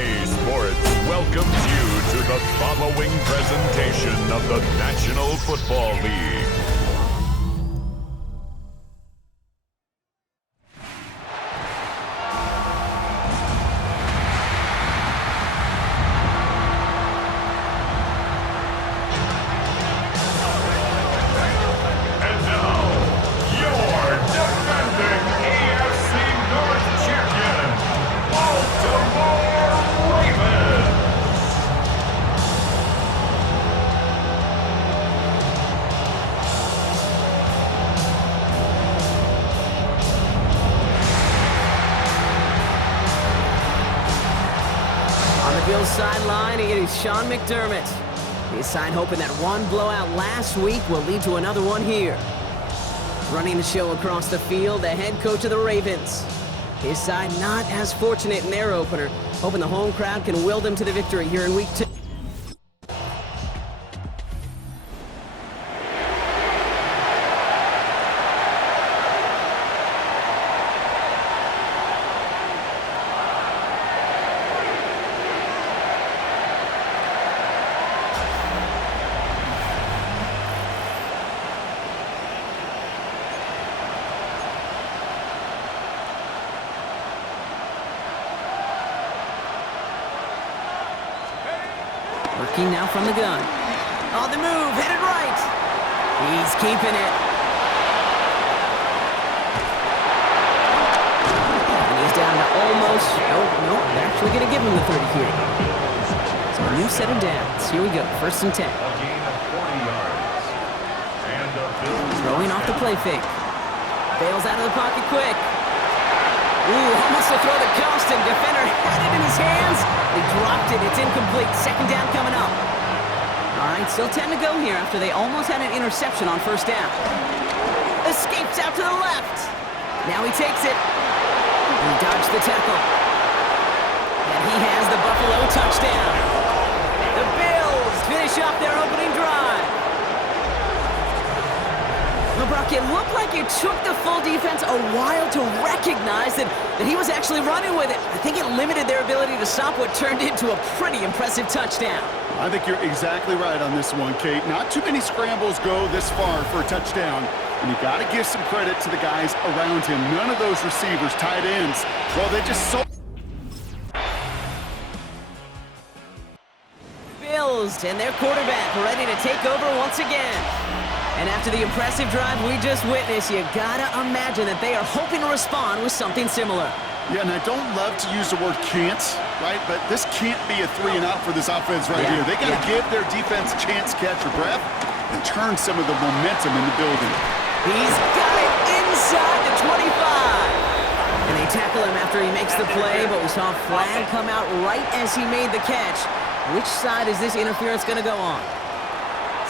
EA Sports welcomes you to the following presentation of the National Football League. Bills sideline, it is Sean McDermott. His side hoping that one blowout last week will lead to another one here. Running the show across the field, the head coach of the Ravens. His side not as fortunate in their opener, hoping the home crowd can will them to the victory here in week 2. Working now from the gun. On the move, headed right. He's keeping it. And he's down to almost... No, they're actually going to give him the 30 here. So a new set of downs. Here we go, 1st and 10. Throwing off the play fake. Bails out of the pocket quick. Ooh, almost a throw that cost him. Defender had it in his hands. He dropped it. It's incomplete. 2nd down coming up. All right, still 10 to go here after they almost had an interception on 1st down. Escapes out to the left. Now he takes it. He dodged the tackle. And he has the Buffalo touchdown. The Bills finish off their opening drive. Well, Brock, it looked like it took the full defense a while to recognize that he was actually running with it. I think it limited their ability to stop what turned into a pretty impressive touchdown. I think you're exactly right on this one, Kate. Not too many scrambles go this far for a touchdown, and you got to give some credit to the guys around him. None of those receivers, tight ends, well, they just so... Bills and their quarterback ready to take over once again. And after the impressive drive we just witnessed, you gotta imagine that they are hoping to respond with something similar. Yeah, and I don't love to use the word can't, right? But this can't be a 3-and-out for this offense right here. They gotta give their defense a chance to catch their breath and turn some of the momentum in the building. He's got it inside the 25. And they tackle him after he makes the play, but we saw a flag come out right as he made the catch. Which side is this interference gonna go on?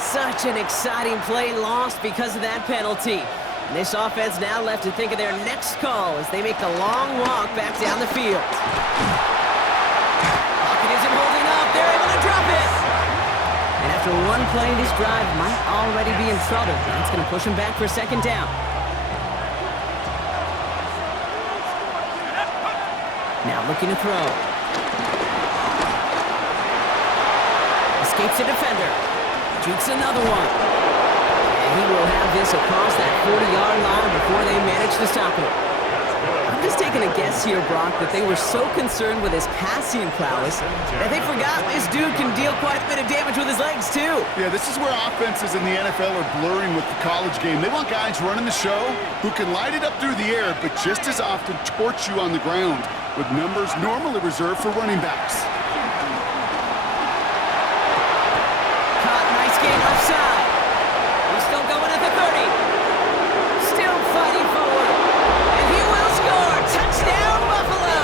Such an exciting play lost because of that penalty. And this offense now left to think of their next call as they make the long walk back down the field. Pocket isn't holding up. They're able to drop it. And after one play, this drive might already be in trouble. That's going to push them back for 2nd down. Now looking to throw. Escapes a defender. Shoots another one. And he will have this across that 40-yard line before they manage to stop him. I'm just taking a guess here, Brock, that they were so concerned with his passing prowess that they forgot this dude can deal quite a bit of damage with his legs, too. Yeah, this is where offenses in the NFL are blurring with the college game. They want guys running the show who can light it up through the air, but just as often torch you on the ground with numbers normally reserved for running backs. Offside. He's still going at the 30. Still fighting forward. And he will score. Touchdown, Buffalo.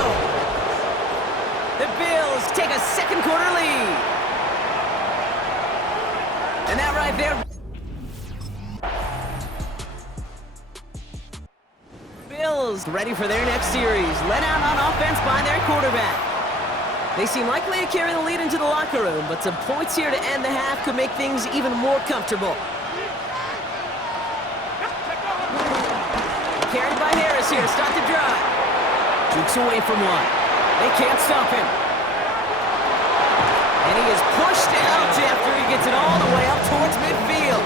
The Bills take a 2nd quarter lead. And that right there. Bills ready for their next series. Let out on offense by their quarterback. They seem likely to carry the lead into the locker room, but some points here to end the half could make things even more comfortable. Carried by Harris here to start the drive. Jukes away from one. They can't stop him. he is pushed out after he gets it all the way up towards midfield.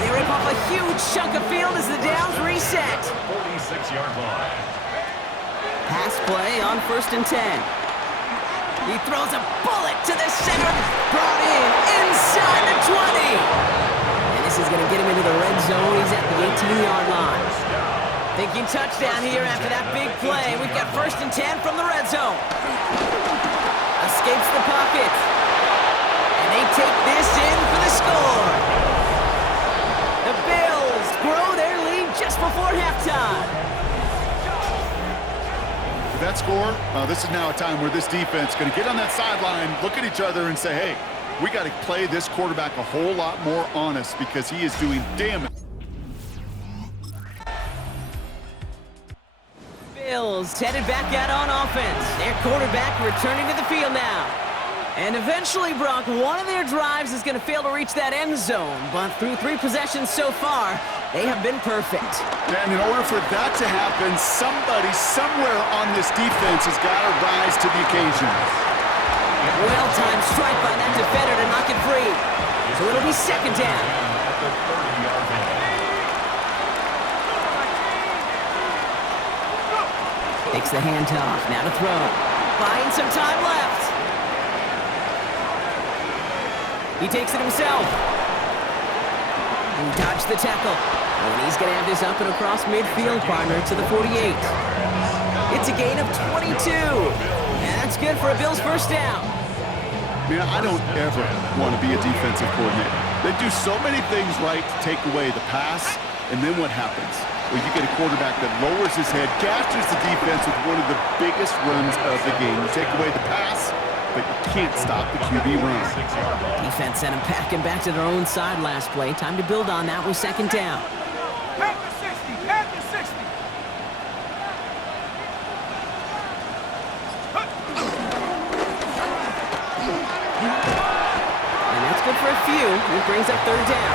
They rip off a huge chunk of field as the downs reset. 46-yard line. Pass play on 1st and 10. He throws a bullet to the center, brought in inside the 20. And this is going to get him into the red zone. He's at the 18-yard line. Thinking touchdown here after that big play. We've got 1st and 10 from the red zone. Escapes the pocket. And they take this in for the score. The Bills grow their lead just before halftime. That score, this is now a time where this defense is going to get on that sideline, look at each other and say, hey, we got to play this quarterback a whole lot more honest because he is doing damage. Bills headed back out on offense. Their quarterback returning to the field now. And eventually, Brock, one of their drives is going to fail to reach that end zone. But through 3 possessions so far, they have been perfect. And in order for that to happen, somebody somewhere on this defense has got to rise to the occasion. Well-timed strike by that defender to knock it free. So it'll be 2nd down. Takes the handoff, now to throw. Buying some time left. He takes it himself. He dodged the tackle. And he's going to have this up and across midfield, partner, to the 48. It's a gain of 22. And that's good for a Bills 1st down. Man, I don't ever want to be a defensive coordinator. They do so many things right to take away the pass, and then what happens? Well, you get a quarterback that lowers his head, gashes the defense with one of the biggest runs of the game. You take away the pass, but you can't stop the QB run. Defense sent him packing back to their own side last play. Time to build on that with 2nd down. Pack the 60, pack the 60. And that's good for a few. It brings up 3rd down.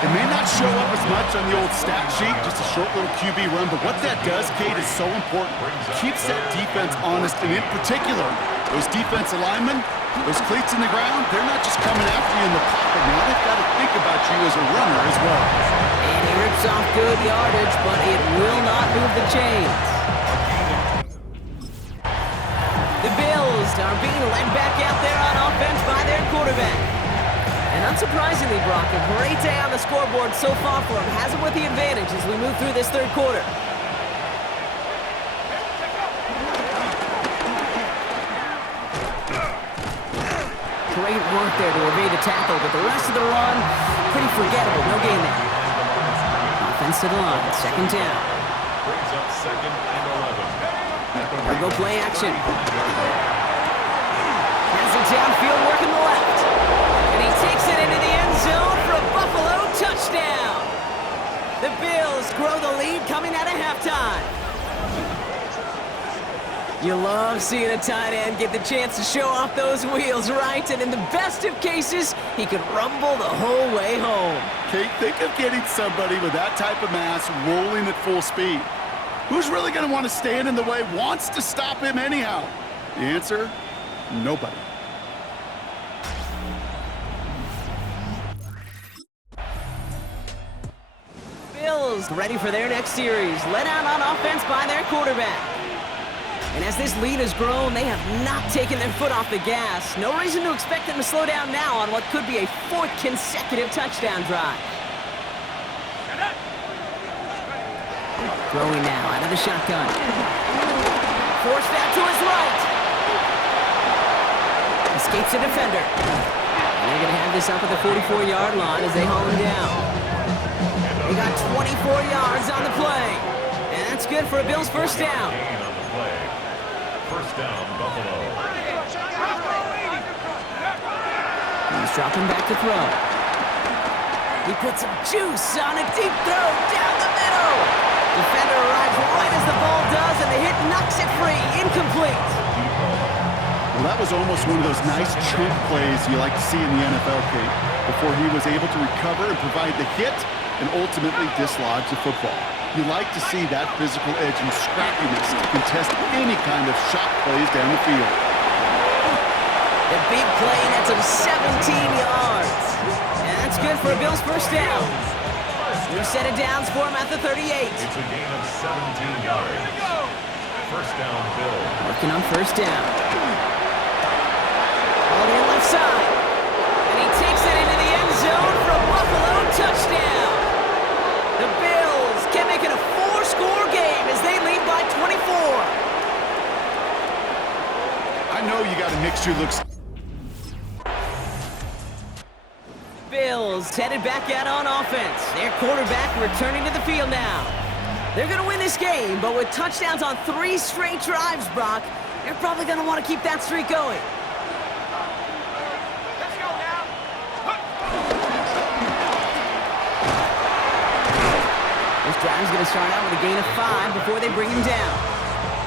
It may not show up as much on the old stat sheet, just a short little QB run, but what that does, Kate, is so important. Keeps that defense honest, and in particular, those defensive linemen, those cleats in the ground, they're not just coming after you in the pocket. Now they've got to think about you as a runner as well. And he rips off good yardage, but it will not move the chains. The Bills are being led back out there on offense by their quarterback. And unsurprisingly, Brock, a great day on the scoreboard so far for him. Has him with the advantage as we move through this 3rd quarter. Great work there to evade the tackle, but the rest of the run, pretty forgettable. No gain there. Offense to the line, 2nd down. Brings up 2nd and 11. They'll go play action. Has it downfield, working the left. And he takes it into the end zone for a Buffalo touchdown. The Bills grow the lead coming out of halftime. You love seeing a tight end get the chance to show off those wheels, right? And in the best of cases, he could rumble the whole way home. Kate, think of getting somebody with that type of mass rolling at full speed. Who's really going to want to stand in the way, wants to stop him anyhow? The answer, nobody. Bills ready for their next series, led out on offense by their quarterback. And as this lead has grown, they have not taken their foot off the gas. No reason to expect them to slow down now on what could be a 4th consecutive touchdown drive. Throwing now out of the shotgun. Forced out to his right. Escapes a defender. And they're going to have this up at the 44-yard line as they haul him down. They got 24 yards on the play. And that's good for a Bills 1st down. Gain on the play. 1st down, Buffalo. He's dropping back to throw. He puts some juice on a deep throw down the middle. Defender arrives right as the ball does, and the hit knocks it free. Incomplete. Well, that was almost one of those nice chunk plays you like to see in the NFL, Kate, before he was able to recover and provide the hit and ultimately dislodge the football. You like to see that physical edge and scrappiness to contest any kind of shot plays down the field. The big play nets him 17 yards. And that's good for a Bills first down. New set of downs for him at the 38. It's a gain of 17 yards. First down, Bills. Working on first down. All the left side. And he takes it into the end zone for a Buffalo touchdown. The Bills can make it a 4-score game as they lead by 24. I know you got a mixture looks. Bills headed back out on offense. Their quarterback returning to the field now. They're going to win this game, but with touchdowns on 3 straight drives, Brock, they're probably going to want to keep that streak going. Let's go now. This drive's going to start out with a gain of 5 before they bring him down.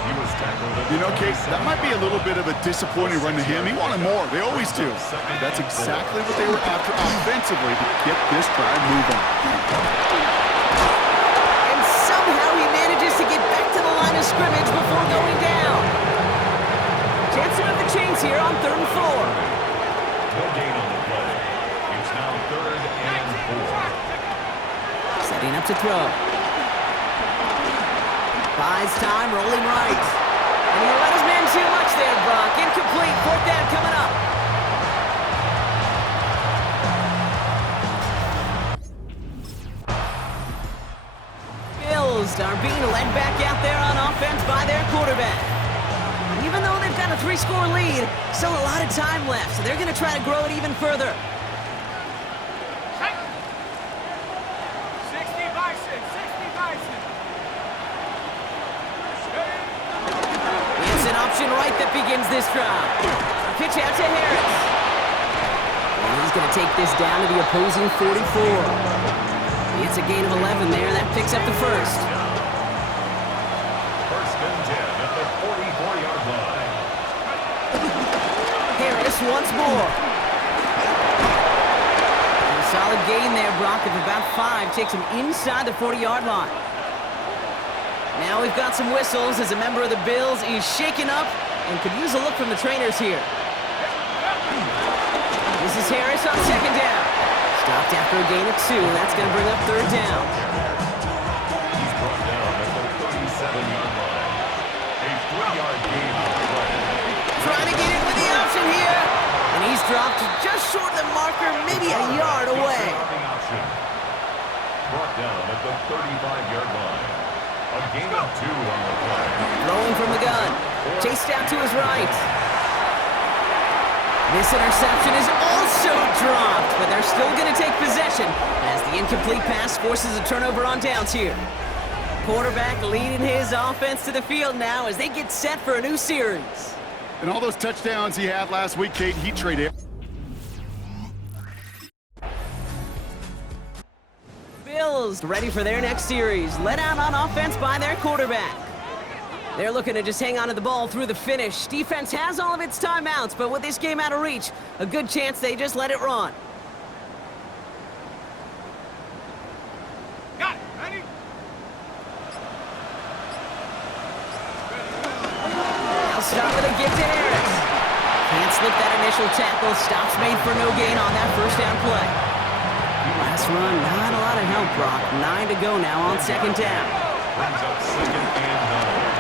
He was tackled. You know, Case, that might be a little bit of a disappointing run to him. He wanted more. They always do. That's exactly what they were after offensively to get this drive moving. And somehow he manages to get back to the line of scrimmage before going down. Chance to move the chains here on 3rd and 4. No gain on the play. It's now 3rd and 4. Setting up to throw. Buys time, rolling right. And he let his man too much there, Brock. Incomplete, 4th down coming up. Bills are being led back out there on offense by their quarterback. Even though they've got a 3-score lead, still a lot of time left, so they're going to try to grow it even further. 60 by 6, 60 by 6. It's an option right that begins this drive. A pitch out to Harris. And he's going to take this down to the opposing 44. It's a gain of 11 there. That picks up the first. First and 10 at the 44-yard line. Harris once more. And a solid gain there, Brock, of about 5. Takes him inside the 40-yard line. Now we've got some whistles as a member of the Bills is shaken up and could use a look from the trainers here. This is Harris on 2nd down. Stopped after a gain of 2. That's going to bring up 3rd down. He's brought down at the 37-yard line. A 3-yard gain on the play. Trying to get in with the option here. And he's dropped just short of the marker, maybe a yard away. Option. Brought down at the 35-yard line. A gain of 2 on the play. Throwing from the gun. Chased out to his right. This interception is also dropped, but they're still going to take possession as the incomplete pass forces a turnover on downs here. Quarterback leading his offense to the field now as they get set for a new series. And all those touchdowns he had last week, Kate, he traded. Bills ready for their next series, led out on offense by their quarterback. They're looking to just hang on to the ball through the finish. Defense has all of its timeouts, but with this game out of reach, a good chance they just let it run. Got it. Ready? They'll stop with a gift to Harris. Can't slip that initial tackle. Stops made for no gain on that first down play. Last run, not a lot of help, Brock. 9 to go now on 2nd down. Brings up 2nd and 9.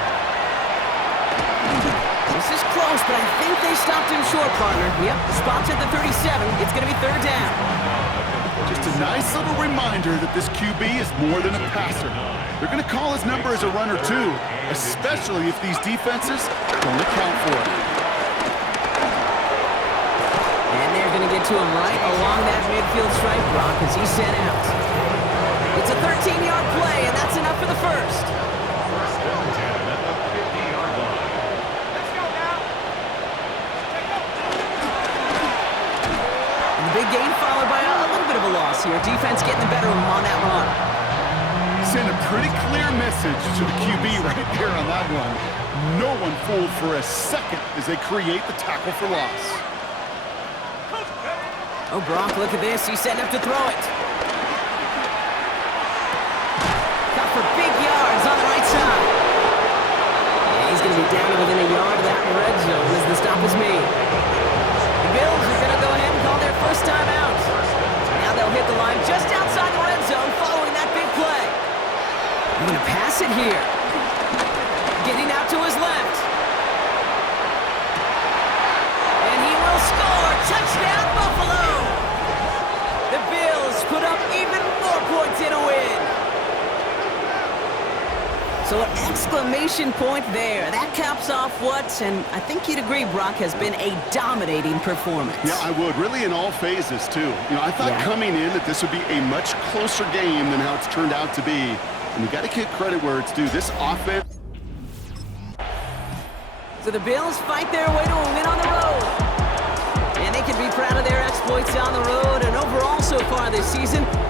This is close, but I think they stopped him short, partner. Yep, the spot's at the 37. It's going to be 3rd down. Just a nice little reminder that this QB is more than a passer. They're going to call his number as a runner, too, especially if these defenses don't account for it. And they're going to get to him right along that midfield stripe, Brock, as he's sent out. It's a 13-yard play, and that's enough for the first. First and 10 at the 50-yard line. Let's go now. And the big gain followed by a little bit of a loss here. Defense getting the better of him on that run. Send a pretty clear message to the QB right here on that one. No one fooled for a second as they create the tackle for loss. Oh, Brock, look at this. He's setting up to throw it. Got for big yards on the right side. And he's going to be down to within a yard of that red zone as the stop is made. at the line just outside the red zone following that big play. I'm going to pass it here. Getting out to his left. And he will score. Touchdown, Buffalo! The Bills put up even more points in a win. So an exclamation point there. That caps off what, and I think you'd agree, Brock, has been a dominating performance. Yeah, I would. Really in all phases, too. I thought coming in that this would be a much closer game than how it's turned out to be. And you got to give credit where it's due. This offense... So the Bills fight their way to a win on the road. And they can be proud of their exploits on the road and overall so far this season.